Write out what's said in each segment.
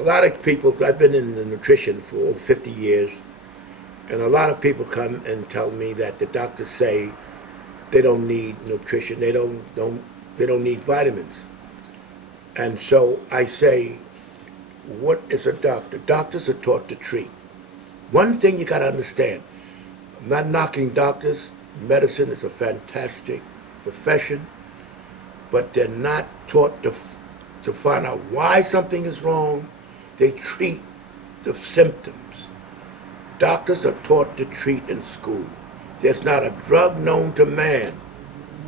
A lot of people, I've been in the nutrition for over 50 years, and a lot of people come and tell me that the doctors say they don't need nutrition, they don't need vitamins. And so I say, what is a doctor? Doctors are taught to treat. One thing you got to understand, I'm not knocking doctors. Medicine is a fantastic profession, but they're not taught to find out why something is wrong. They treat the symptoms. Doctors are taught to treat in school. There's not a drug known to man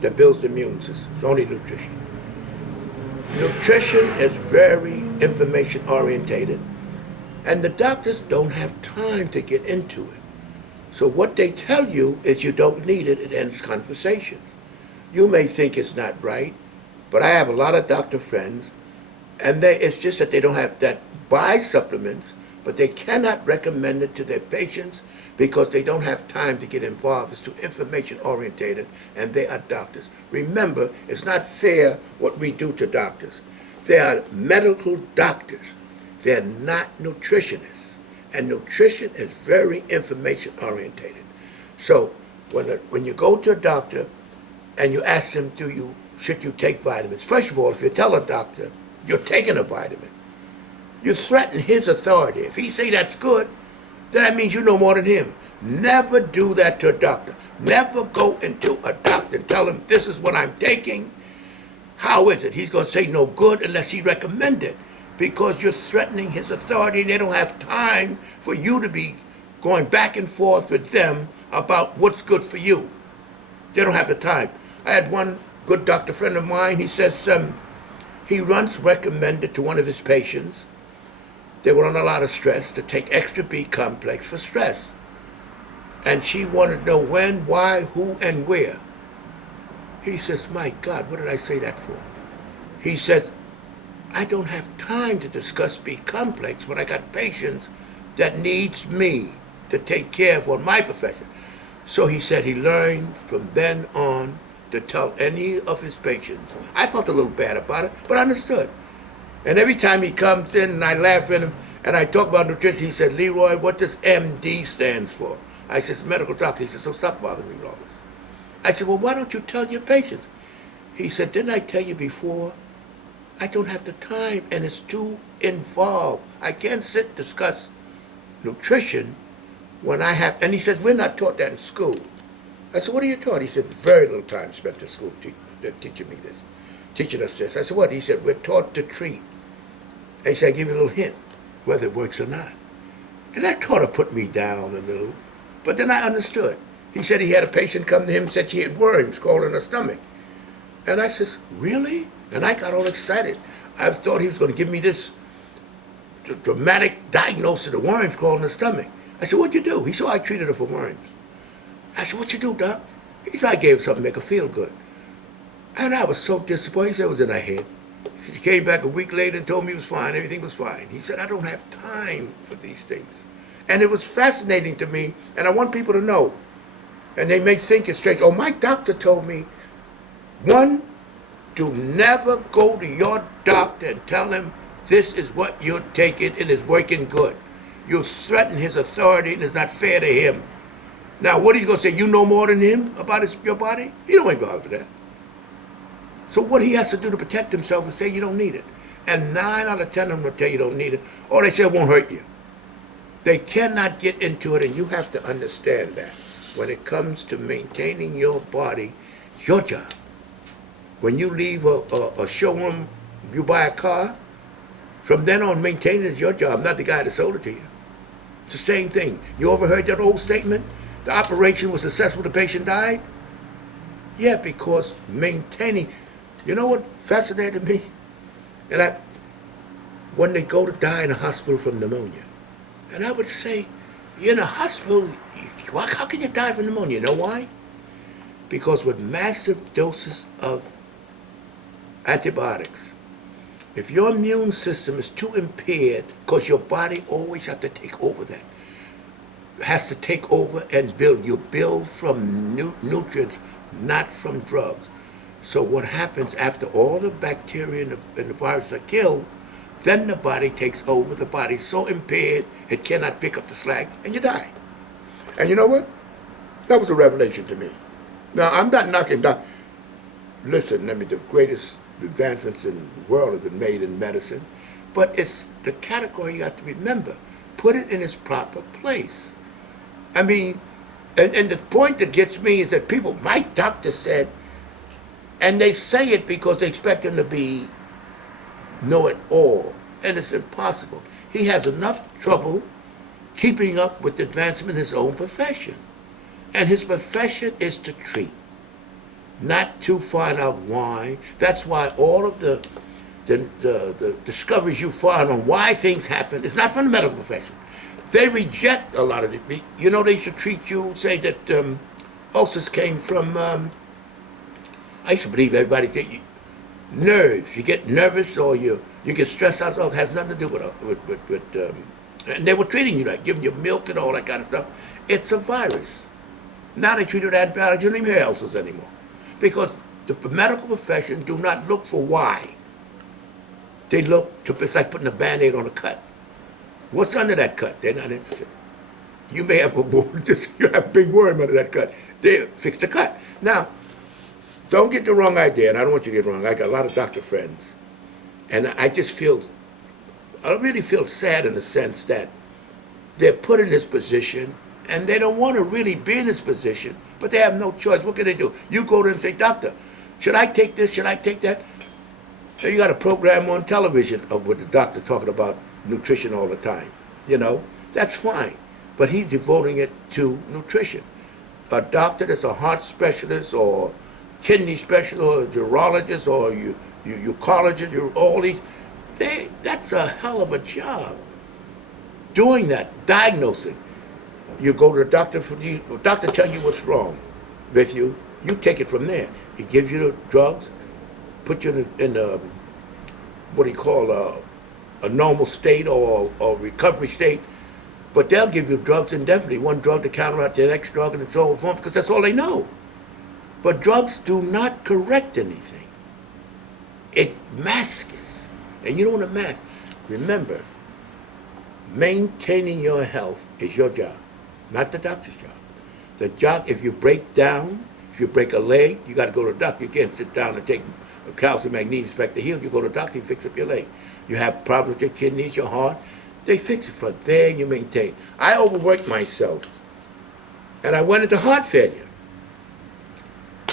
that builds the immune system. It's only nutrition. Nutrition is very information orientated, and the doctors don't have time to get into it. So what they tell you is you don't need it. It ends conversations. You may think it's not right, but I have a lot of doctor friends, and it's just that they don't have that buy supplements, but they cannot recommend it to their patients because they don't have time to get involved. It's too information orientated, and they are doctors. Remember, it's not fair what we do to doctors. They are medical doctors. They're not nutritionists. And nutrition is very information orientated. So when you go to a doctor and you ask them, should you take vitamins? First of all, if you tell a doctor you're taking a vitamin, you threaten his authority. If he say that's good, then that means you know more than him. Never do that to a doctor. Never go into a doctor and tell him this is what I'm taking. How is it? He's going to say no good unless he recommend it, because you're threatening his authority, and they don't have time for you to be going back and forth with them about what's good for you. They don't have the time. I had one good doctor friend of mine. He says he once recommended to one of his patients, they were on a lot of stress, to take extra B complex for stress. And she wanted to know when, why, who, and where. He says, my God, what did I say that for? He said, I don't have time to discuss B complex when I got patients that needs me to take care of on my profession. So he said he learned from then on to tell any of his patients. I felt a little bad about it, but I understood. And every time he comes in and I laugh at him and I talk about nutrition, he said, Leroy, what does MD stands for? I said, medical doctor. He said, so stop bothering me with all this. I said, well, why don't you tell your patients? He said, didn't I tell you before? I don't have the time, and it's too involved. I can't sit and discuss nutrition when I have, and he said, we're not taught that in school. I said, what are you taught? He said, very little time spent in school teaching me this, teaching us this. I said, what? He said, we're taught to treat. And he said, I give you a little hint, whether it works or not. And that kind of put me down a little, but then I understood. He said he had a patient come to him and said she had worms crawling in her stomach. And I said, really? And I got all excited. I thought he was going to give me this dramatic diagnosis of worms crawling in the stomach. I said, what'd you do? He said, I treated her for worms. I said, what'd you do, doc? He said, I gave her something to make her feel good. And I was so disappointed. He said it was in her head. She came back a week later and told me it was fine. Everything was fine. He said, I don't have time for these things. And it was fascinating to me, and I want people to know. And they may think it's strange. Oh, my doctor told me, one, do never go to your doctor and tell him this is what you're taking and it's working good. You threaten his authority and it's not fair to him. Now, what are you going to say? You know more than him about your body? He don't want to bother with that. So what he has to do to protect himself is say you don't need it. And 9 out of 10 of them will tell you don't need it. Or they say it won't hurt you. They cannot get into it, and you have to understand that. When it comes to maintaining your body, it's your job. When you leave a showroom, you buy a car, from then on, maintaining it is your job, not the guy that sold it to you. It's the same thing. You overheard that old statement? The operation was successful, the patient died? Yeah, because maintaining, you know what fascinated me? And when they go to die in a hospital from pneumonia, and I would say, you're in a hospital, how can you die from pneumonia? You know why? Because with massive doses of antibiotics, if your immune system is too impaired, because your body always has to take over that, has to take over and build. You build from nutrients, not from drugs. So what happens after all the bacteria and the virus are killed, Then the body takes over. The body's so impaired it cannot pick up the slack, and you die. And you know what? That was a revelation to me. Now, I'm not knocking down. Listen, the greatest advancements in the world have been made in medicine, but it's the category you have to remember. Put it in its proper place. I mean, and the point that gets me is that people, my doctor said, and they say it because they expect him to know it all, and it's impossible. He has enough trouble keeping up with the advancement in his own profession. And his profession is to treat, not to find out why. That's why all of the discoveries you find on why things happen is not from the medical profession. They reject a lot of it. You know, they should treat you, say that ulcers came from, I used to believe everybody think nerves. You get nervous or you get stressed out, so it has nothing to do with and they were treating you like, giving you milk and all that kind of stuff. It's a virus. Now they treat it with antibiotics. You don't even hear ulcers anymore. Because the medical profession do not look for why. They look to, it's like putting a Band-Aid on a cut. What's under that cut? They're not interested. You may have you have a big worm under that cut. They fix the cut. Now, don't get the wrong idea, and I don't want you to get it wrong. I got a lot of doctor friends. And I really feel sad in the sense that they're put in this position and they don't want to really be in this position, but they have no choice. What can they do? You go to them and say, doctor, should I take this? Should I take that? So you got a program on television with the doctor talking about nutrition all the time. You know, that's fine. But he's devoting it to nutrition. A doctor that's a heart specialist or kidney specialist or urologist or eucologist, all these, that's a hell of a job. Doing that, diagnosing. You go to the doctor, the doctor tell you what's wrong with you. You take it from there. He gives you the drugs, put you in a what do you call a normal state or recovery state. But they'll give you drugs indefinitely. One drug to counteract the next drug and so forth, because that's all they know. But drugs do not correct anything. It masks. And you don't want to mask. Remember, maintaining your health is your job, not the doctor's job. The job, if you break down, if you break a leg, you got to go to the doctor. You can't sit down and take a calcium magnesium spec to heal. You go to the doctor, you fix up your leg. You have problems with your kidneys, your heart, they fix it. From there, you maintain. I overworked myself, and I went into heart failure.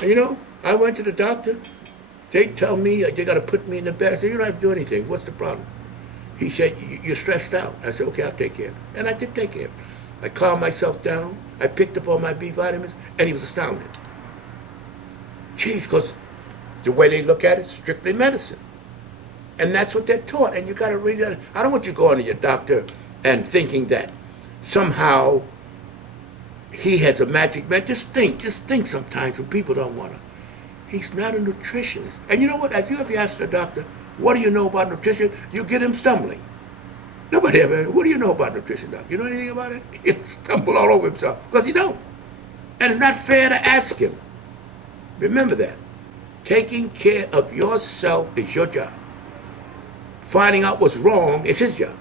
And you know, I went to the doctor. They tell me they got to put me in the bed. I said, you don't have to do anything. What's the problem? He said, you're stressed out. I said, okay, I'll take care of it. And I did take care of it. I calmed myself down. I picked up all my B vitamins, and he was astounded. Geez, because the way they look at it, strictly medicine. And that's what they're taught. And you got to read that. I don't want you going to your doctor and thinking that somehow he has a magic man. Just think sometimes when people don't want to. He's not a nutritionist. And you know what? If you ever ask the doctor, what do you know about nutrition? You get him stumbling. Nobody ever, what do you know about nutrition, doc? You know anything about it? He'll stumble all over himself because he don't. And it's not fair to ask him. Remember that. Taking care of yourself is your job. Finding out what's wrong is his job.